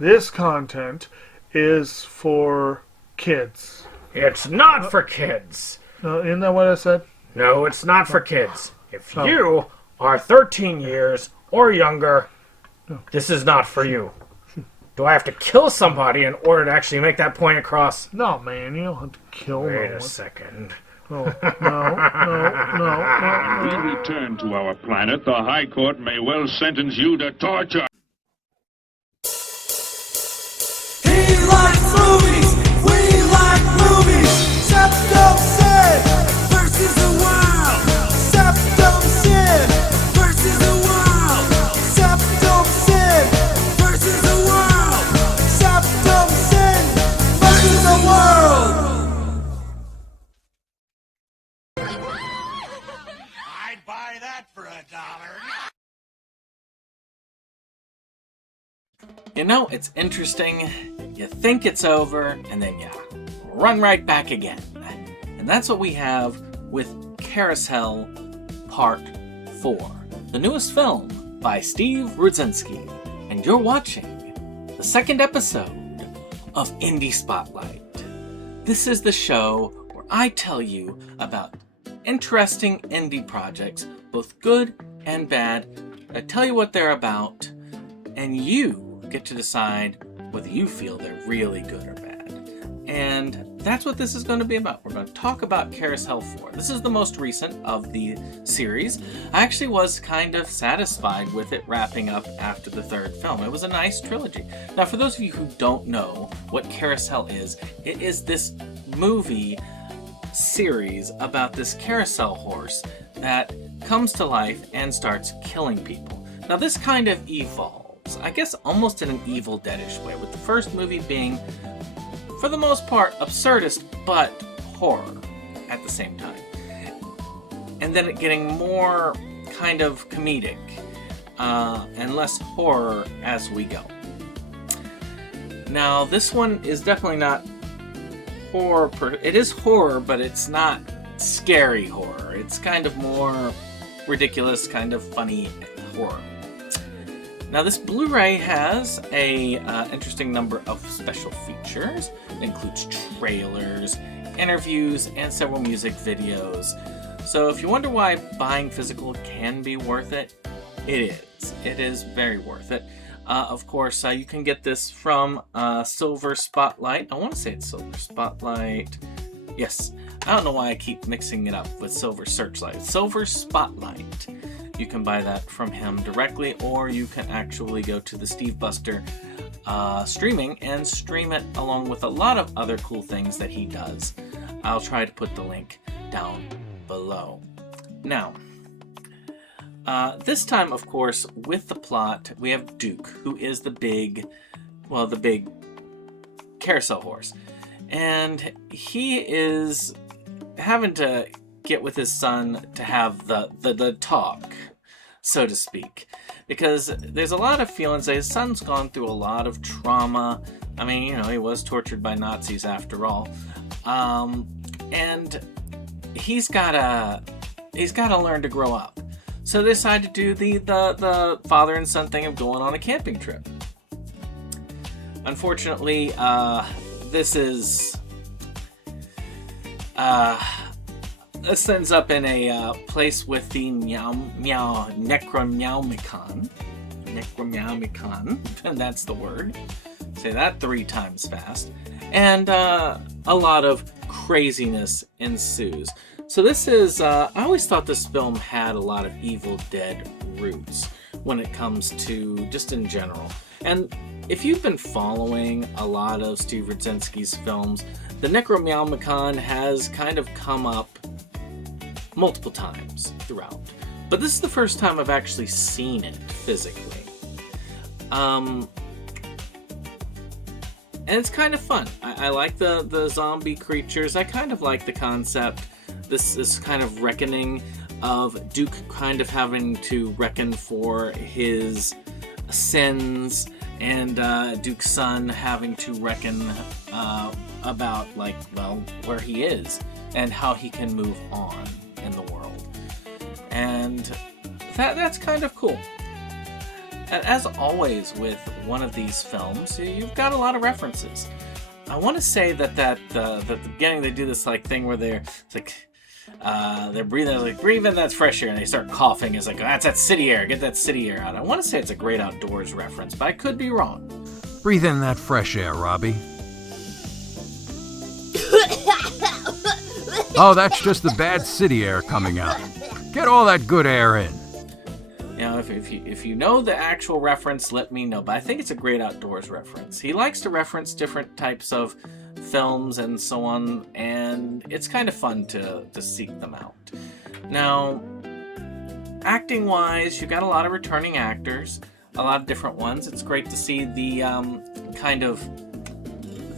This content is for kids. It's not for kids. Isn't that what I said? No, it's not for kids. If you are 13 years or younger, this is not for you. Do I have to kill somebody in order to actually make that point across? No, man, you don't have to kill no one. Wait a second. Oh, no. We return to our planet. The High Court may well sentence you to torture. He likes movies. We like movies. SeptumSin versus the world. SeptumSin versus the world. SeptumSin versus the world. SeptumSin versus the world. I'd buy that for $1. You know, it's interesting. You think it's over, and then you run right back again. And that's what we have with Carousel Part 4, the newest film by Steve Rudzinski. And you're watching the second episode of Indie Spotlight. This is the show where I tell you about interesting indie projects, both good and bad. I tell you what they're about, and you get to decide whether you feel they're really good or bad. And that's what this is going to be about. We're going to talk about Carousel 4. This is the most recent of the series. I actually was kind of satisfied with it wrapping up after the third film. It was a nice trilogy. Now, for those of you who don't know what Carousel is, it is this movie series about this carousel horse that comes to life and starts killing people. Now, this kind of evolves, I guess, almost in an Evil Dead-ish way, with the first movie being, for the most part, absurdist, but horror at the same time. And then it getting more kind of comedic and less horror as we go. Now, this one is definitely not horror. It is horror, but it's not scary horror. It's kind of more ridiculous, kind of funny horror. Now, this Blu-ray has a interesting number of special features. It includes trailers, interviews, and several music videos. So if you wonder why buying physical can be worth it, it is. It is very worth it. Of course, you can get this from Silver Spotlight. I want to say it's Silver Spotlight. Yes. I don't know why I keep mixing it up with Silver Searchlight. Silver Spotlight. You can buy that from him directly, or you can actually go to the Steve Buster streaming and stream it along with a lot of other cool things that he does. I'll try to put the link down below. Now, this time, of course, with the plot, we have Duke, who is the big carousel horse. And he is having to get with his son to have the talk, so to speak. Because there's a lot of feelings that his son's gone through a lot of trauma. I mean, you know, he was tortured by Nazis after all. And he's gotta learn to grow up. So they decide to do the father and son thing of going on a camping trip. Unfortunately, this ends up in a place with the Necromeowmicon, and that's the word. Say that 3 times fast. And a lot of craziness ensues. So this is, I always thought this film had a lot of Evil Dead roots when it comes to, just in general. And if you've been following a lot of Steve Rudzinski's films, the Necromeowmicon has kind of come up multiple times throughout. But this is the first time I've actually seen it physically. And it's kind of fun. I like the zombie creatures. I kind of like the concept. This kind of reckoning of Duke kind of having to reckon for his sins, and Duke's son having to reckon about, like, well, where he is and how he can move on in the world. And that's kind of cool. as always with one of these films, you've got a lot of references. I want to say that at the beginning they do this like thing where they're breathing, like, breathe in that fresh air, and they start coughing. It's like, that's that city air, get that city air out. I want to say it's a Great Outdoors reference, but I could be wrong. Breathe in that fresh air, Robbie. Oh, that's just the bad city air coming out. Get all that good air in. You know, if you know the actual reference, let me know. But I think it's a Great Outdoors reference. He likes to reference different types of films and so on, and it's kind of fun to seek them out. Now, acting-wise, you've got a lot of returning actors, a lot of different ones. It's great to see the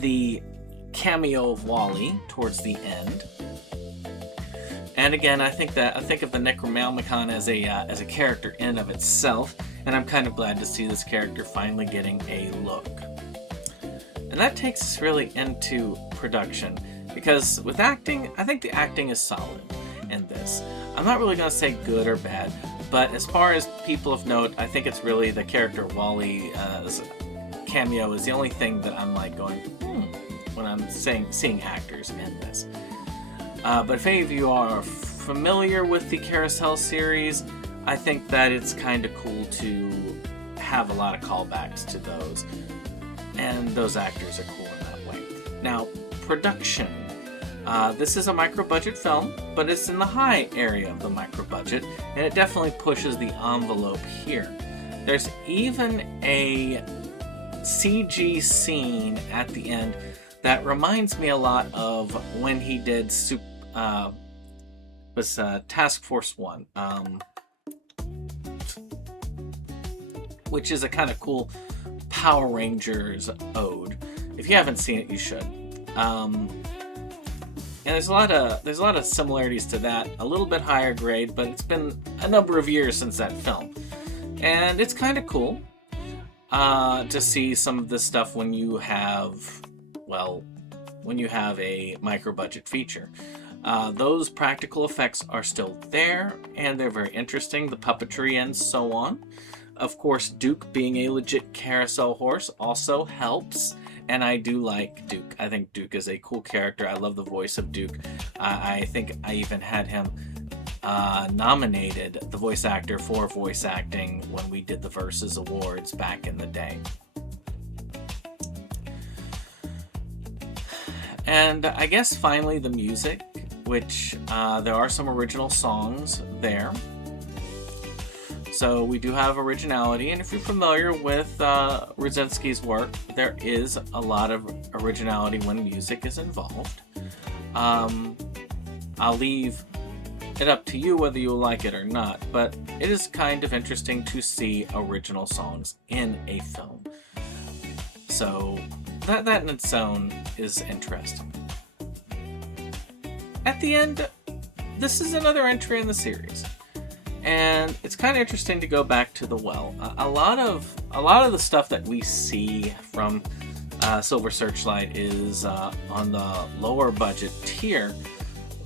the cameo of Wally towards the end. And again, I think of the Necronomicon as a character in and of itself, and I'm kind of glad to see this character finally getting a look. And that takes us really into production, because with acting, I think the acting is solid in this. I'm not really going to say good or bad, but as far as people of note, I think it's really the character Wally's cameo is the only thing that I'm like going, when I'm seeing actors in this. But if any of you are familiar with the Carousel series, I think that it's kind of cool to have a lot of callbacks to those. And those actors are cool in that way. Now, production. This is a micro-budget film, but it's in the high area of the micro-budget, and it definitely pushes the envelope here. There's even a CG scene at the end that reminds me a lot of when he did Task Force 1, which is a kind of cool Power Rangers ode. If you haven't seen it, you should. And there's a lot of similarities to that. A little bit higher grade, but it's been a number of years since that film, and it's kind of cool to see some of this stuff when you have a micro-budget feature. Those practical effects are still there, and they're very interesting. The puppetry and so on. Of course, Duke being a legit carousel horse also helps, and I do like Duke. I think Duke is a cool character. I love the voice of Duke. I think I even had him nominated, the voice actor, for voice acting when we did the Versus Awards back in the day. And I guess finally the music, which there are some original songs there. So we do have originality, and if you're familiar with Rosinski's work, there is a lot of originality when music is involved. I'll leave it up to you whether you like it or not, but it is kind of interesting to see original songs in a film. So that in its own is interesting. At the end, this is another entry in the series. And it's kind of interesting to go back to the well. A lot of the stuff that we see from Silver Searchlight is on the lower budget tier,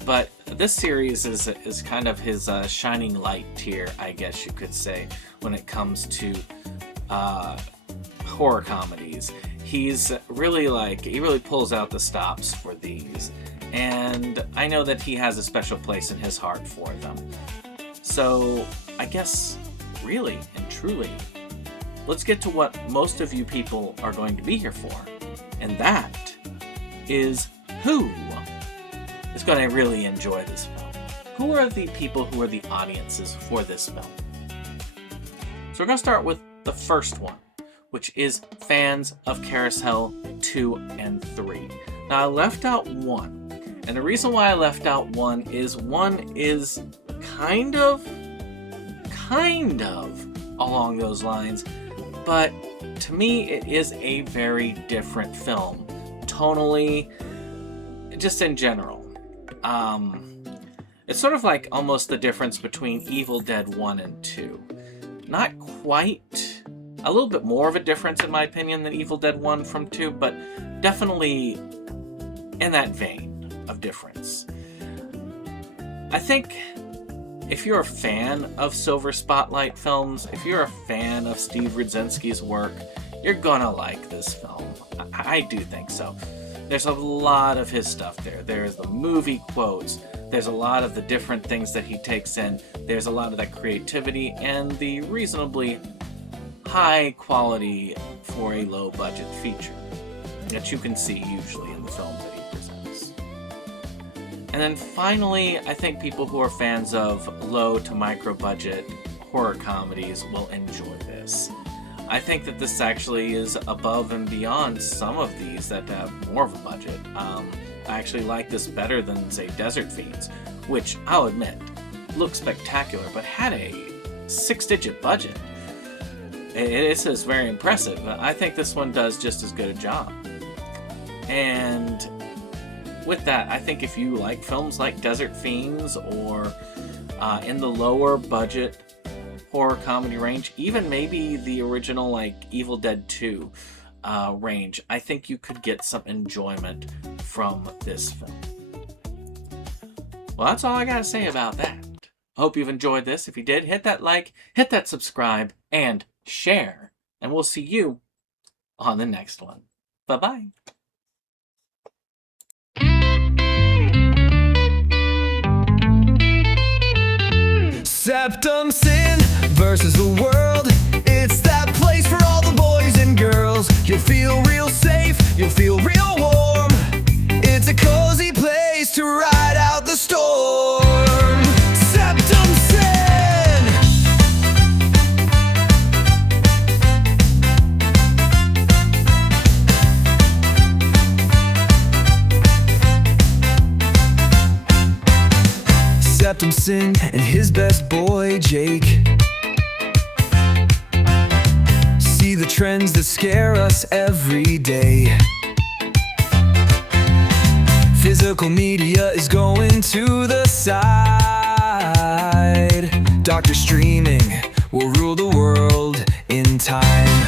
but this series is kind of his shining light tier, I guess you could say, when it comes to horror comedies. He's really he really pulls out the stops for these, and I know that he has a special place in his heart for them. So, I guess, really and truly, let's get to what most of you people are going to be here for. And that is who is going to really enjoy this film. Who are the people who are the audiences for this film? So we're going to start with the first one, which is fans of Carousel 2 and 3. Now, I left out 1. And the reason why I left out 1 is kind of along those lines, but to me it is a very different film, tonally, just in general. It's sort of like almost the difference between Evil Dead 1 and 2. Not quite, a little bit more of a difference in my opinion than Evil Dead 1 from 2, but definitely in that vein of difference. I think if you're a fan of Silver Spotlight films, if you're a fan of Steve Rudzinski's work, you're gonna like this film. I do think so. There's a lot of his stuff there. There's the movie quotes. There's a lot of the different things that he takes in. There's a lot of that creativity and the reasonably high quality for a low budget feature that you can see usually in the films that he presents. And then finally, I think people who are fans of low to micro budget horror comedies will enjoy this. I think that this actually is above and beyond some of these that have more of a budget. I actually like this better than, say, Desert Fiends, which, I'll admit, looked spectacular, but had a 6-digit budget. This is very impressive. I think this one does just as good a job. And with that, I think if you like films like Desert Fiends or in the lower budget horror comedy range, even maybe the original like Evil Dead 2 range, I think you could get some enjoyment from this film. Well, that's all I gotta say about that. Hope you've enjoyed this. If you did, hit that like, hit that subscribe, and share. And we'll see you on the next one. Bye-bye. SeptumSin versus the world. It's that place for all the boys and girls. You'll feel real safe, you'll feel real warm. It's a cozy place to ride out the storm. SeptumSin. SeptumSin and his best boy Jake see the trends that scare us every day. Physical media is going to the side. Doctor streaming will rule the world in time.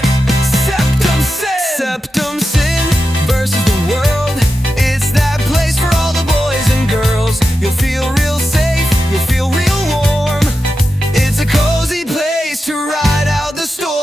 SeptumSin! SeptumSin versus the world. It's that place for all the boys and girls. You'll feel real safe, you'll feel real warm. It's a cozy place to ride out the storm.